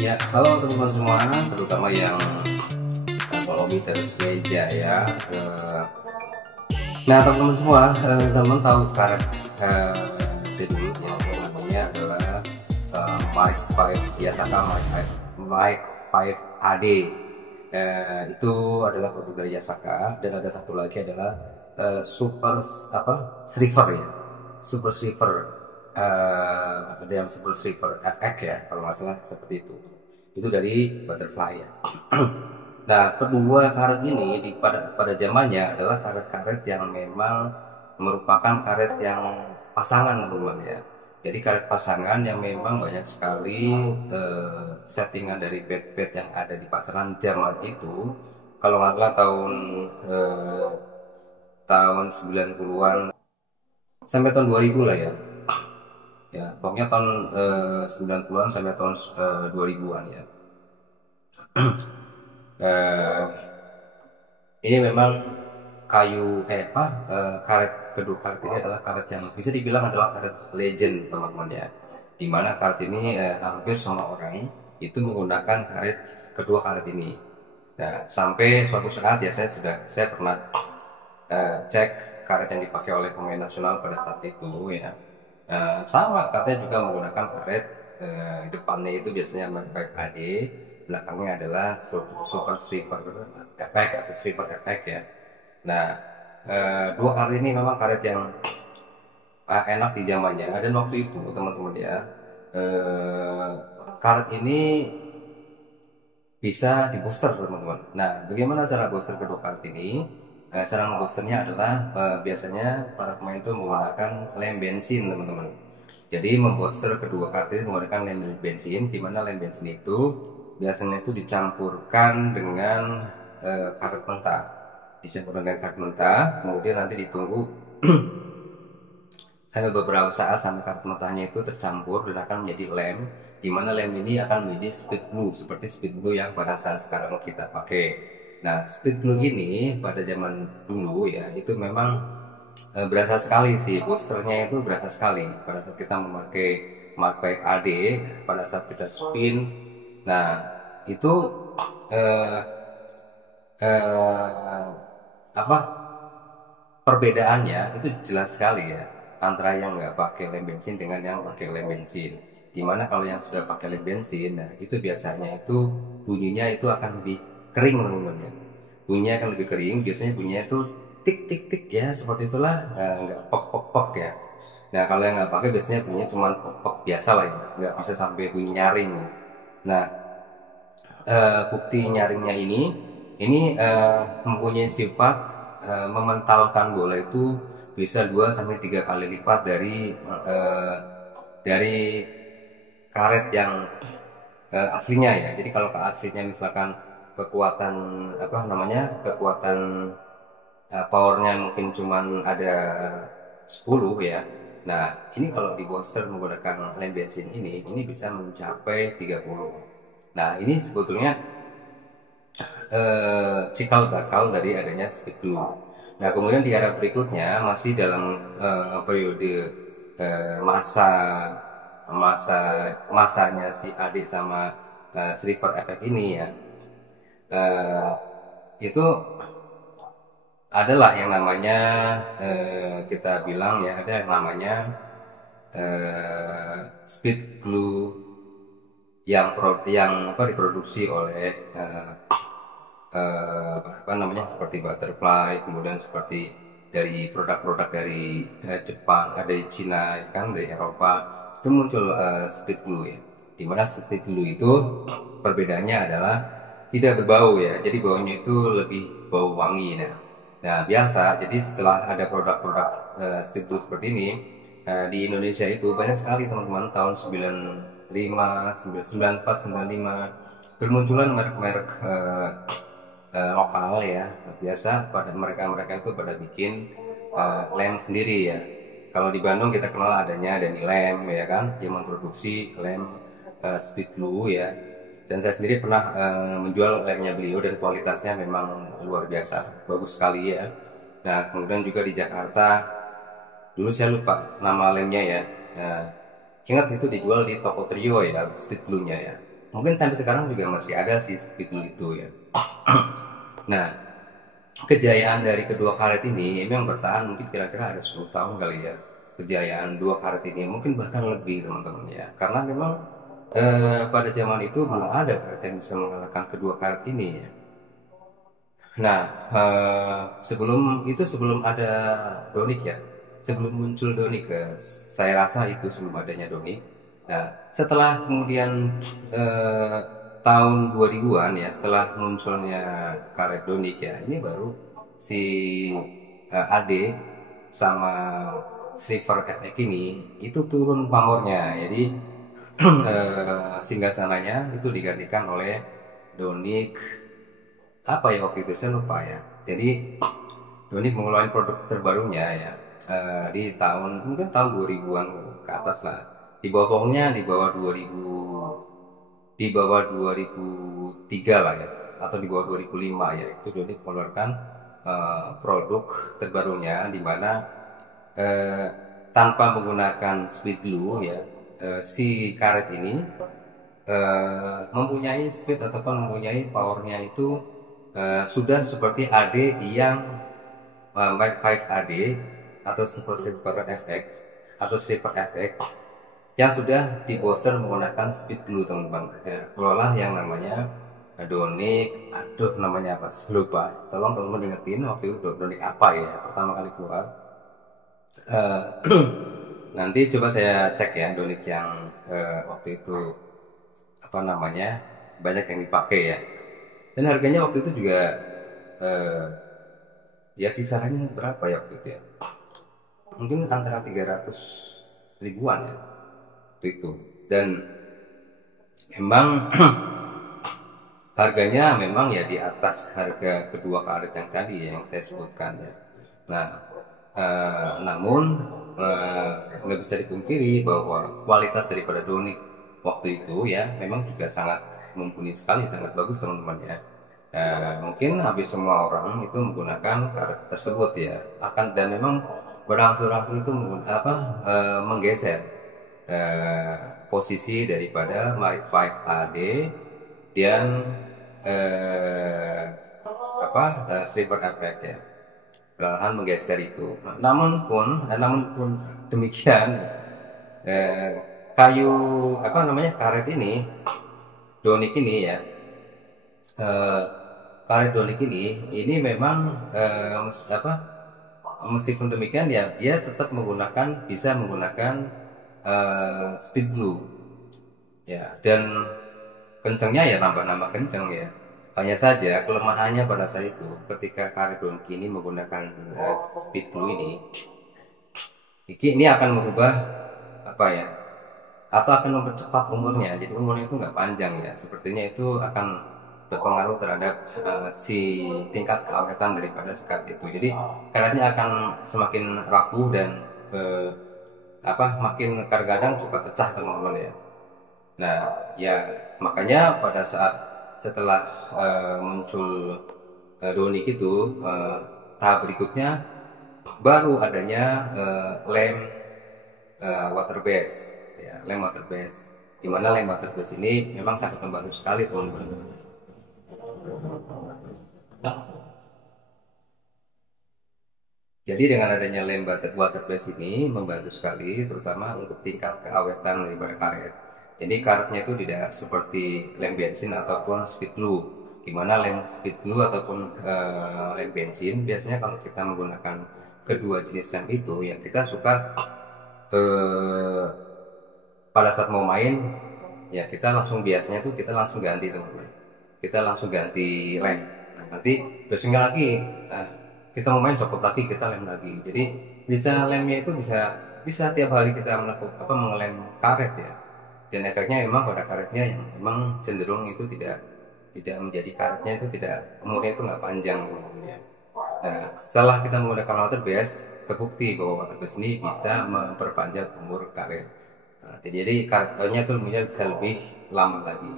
Ya, halo teman-teman semua, terutama yang ekonomi terus meja ya. Nah, teman-teman semua, teman tahu karet judulnya yang namanya adalah Mic 5 Yasaka Mic 5 AD. Itu adalah produk dari Yasaka, dan ada satu lagi adalah Super Shriver ya, Super Shriver. Ada yang Super Shriver FX ya, kalau nggak salah seperti itu. Itu dari Butterfly ya. Nah, kedua karet ini pada zamannya adalah karet-karet yang memang merupakan karet yang pasangan, teman-teman ya. Jadi karet pasangan yang memang banyak sekali settingan dari bed-bed yang ada di pasaran zaman itu. Kalau nggak salah eh, tahun 90-an sampai tahun 2000 lah ya. Ya, pokoknya tahun 90-an sampai tahun 2000-an ya. Eh, ini memang karet kedua karet ini adalah karet yang bisa dibilang adalah karet legend, teman-teman ya, dimana karet ini hampir semua orang itu menggunakan kedua karet ini. Nah, sampai suatu saat ya saya pernah cek karet yang dipakai oleh pemain nasional pada saat itu ya. Sama katanya juga menggunakan karet depannya itu biasanya Magpie AD, belakangnya adalah Super Shriver Effect atau Shriver Effect ya. Nah, dua karet ini memang karet yang enak di zamannya, dan waktu itu teman-teman ya, eh, karet ini bisa di booster, teman-teman. Nah, bagaimana cara booster kedua karet ini? Cara ngeboosternya adalah biasanya para pemain itu menggunakan lem bensin, teman-teman. Jadi membooster kedua karet ini menggunakan lem bensin, di mana lem bensin itu biasanya itu dicampurkan dengan karet mentah. Dicampur dengan karet mentah, kemudian nanti ditunggu sampai beberapa saat sampai karet mentahnya itu tercampur dan akan menjadi lem, di mana lem ini akan menjadi speed glue seperti speed glue yang pada saat sekarang kita pakai. Nah, speed glue ini pada zaman dulu ya itu memang berasa sekali sih, boosternya itu berasa sekali pada saat kita memakai Mark 5 AD, pada saat kita spin. Nah, itu eh, eh, apa perbedaannya itu jelas sekali ya, antara yang nggak pakai lem bensin dengan yang pakai lem bensin. Dimana kalau yang sudah pakai lem bensin, nah itu biasanya itu bunyinya itu akan lebih kering, teman-teman ya. Bunyinya akan lebih kering, biasanya bunyinya itu tik tik tik ya, seperti itulah, nggak pok pok pok ya. Nah, kalau yang nggak pakai biasanya bunyinya cuma pok pok biasa lah ya, nggak bisa sampai bunyi nyaring ya. Nah, bukti nyaringnya ini mempunyai sifat mementalkan bola itu bisa 2 sampai 3 kali lipat dari karet yang aslinya ya. Jadi kalau ke aslinya misalkan kekuatan kekuatan powernya mungkin cuman ada 10 ya. Nah, ini kalau di booster menggunakan lem bensin ini bisa mencapai 30. Nah, ini sebetulnya cikal bakal dari adanya speed glue. Nah, kemudian di era berikutnya masih dalam periode masa masa masanya si Ade sama Sliver Effect ini ya, eh, itu adalah yang namanya kita bilang ya, ada yang namanya speed glue yang diproduksi oleh seperti Butterfly, kemudian seperti dari produk-produk dari Jepang, dari Cina, ya kan, dari Eropa, itu muncul speed glue ya. Dimana speed glue itu perbedaannya adalah tidak berbau ya, jadi baunya itu lebih bau wangi. Nah, biasa, jadi setelah ada produk-produk speed glue seperti ini di Indonesia itu banyak sekali, teman-teman. Tahun 95, 94, 95 bermunculan merek-merek lokal ya, biasa pada mereka itu pada bikin lem sendiri ya. Kalau di Bandung kita kenal adanya Dani Lem ya kan, yang memproduksi lem speed glue ya. Dan saya sendiri pernah menjual lemnya beliau, dan kualitasnya memang luar biasa, bagus sekali ya. Nah, kemudian juga di Jakarta dulu saya lupa nama lemnya ya. Ingat itu dijual di toko Trio ya, speed glue-nya ya. Mungkin sampai sekarang juga masih ada sih speed glue itu ya. Nah, kejayaan dari kedua karet ini memang bertahan mungkin kira-kira ada 10 tahun kali ya. Kejayaan dua karet ini mungkin bahkan lebih teman-teman ya. Karena memang pada zaman itu belum ada karet yang bisa mengalahkan kedua karet ini ya. Nah, sebelum ada Donik ya, sebelum muncul Donik, saya rasa itu sebelum adanya Donik. Nah, setelah kemudian tahun 2000-an ya, setelah munculnya karet Donik ya, ini baru si AD sama Silver FX ini itu turun pamornya. Jadi singgasananya itu digantikan oleh Donik apa ya waktu itu saya lupa ya. Jadi Donik mengeluarkan produk terbarunya ya di mungkin tahun 2000-an ke atas lah. Di bawah pokoknya di bawah 2003 lah ya, atau di bawah 2005 ya, itu Donik mengeluarkan produk terbarunya di mana tanpa menggunakan speed glue ya, si karet ini mempunyai speed ataupun mempunyai powernya itu sudah seperti AD yang Mic 5 AD atau Silver FX atau Silver FX yang sudah di booster menggunakan speed glue teman-teman ya. Kelola yang namanya Donik, aduh namanya apa lupa, tolong teman-teman ingetin waktu itu Donik apa ya pertama kali keluar. Nanti coba saya cek ya Donik yang waktu itu apa namanya banyak yang dipakai ya, dan harganya waktu itu juga ya kisarannya berapa ya waktu itu ya, mungkin antara 300 ribuan ya itu. Dan memang harganya memang ya di atas harga kedua karet yang tadi ya, yang saya sebutkan ya. Nah namun nggak bisa dipungkiri bahwa kualitas daripada Donik waktu itu ya memang juga sangat mumpuni sekali, sangat bagus teman-teman ya. Mungkin habis semua orang itu menggunakan karet tersebut ya, dan memang berangsur-angsur itu menggeser posisi daripada Mic 5 AD dan Silver FX ya, perlahan menggeser itu. Namun pun demikian karet ini Donik ini ya, karet Donik ini memang meskipun demikian ya dia tetap bisa menggunakan speed glue ya, dan kencangnya ya nambah kencang ya. Hanya saja kelemahannya pada saat itu ketika karet Donik ini menggunakan speed glue ini akan mengubah atau akan mempercepat umurnya. Jadi umurnya itu nggak panjang ya, sepertinya itu akan berpengaruh terhadap si tingkat keawetan daripada si karet itu. Jadi karetnya akan semakin rapuh dan makin kadang-kadang suka pecah teman-teman ya. Nah ya makanya pada saat setelah muncul Donik itu tahap berikutnya baru adanya lem water base ya, lem water base, dimana lem water base ini memang sangat membantu sekali teman-teman. Jadi dengan adanya lem water base ini membantu sekali, terutama untuk tingkat keawetan daripada karet. Jadi karetnya itu tidak seperti lem bensin ataupun speed glue, dimana lem speed glue ataupun lem bensin biasanya kalau kita menggunakan kedua jenis lem itu ya kita suka pada saat mau main ya kita langsung ganti teman-teman, kita langsung ganti lem. Nah, nanti besoknya lagi kita mau main copot lagi, kita lem lagi. Jadi lemnya itu bisa tiap hari kita mengelem karet ya, dan efeknya memang pada karetnya yang memang cenderung itu tidak menjadi karetnya itu umurnya itu nggak panjang teman-teman ya. Nah, setelah kita menggunakan water base, terbukti bahwa water base ini bisa memperpanjang umur karet. Nah, jadi karetnya itu bisa lebih lama lagi.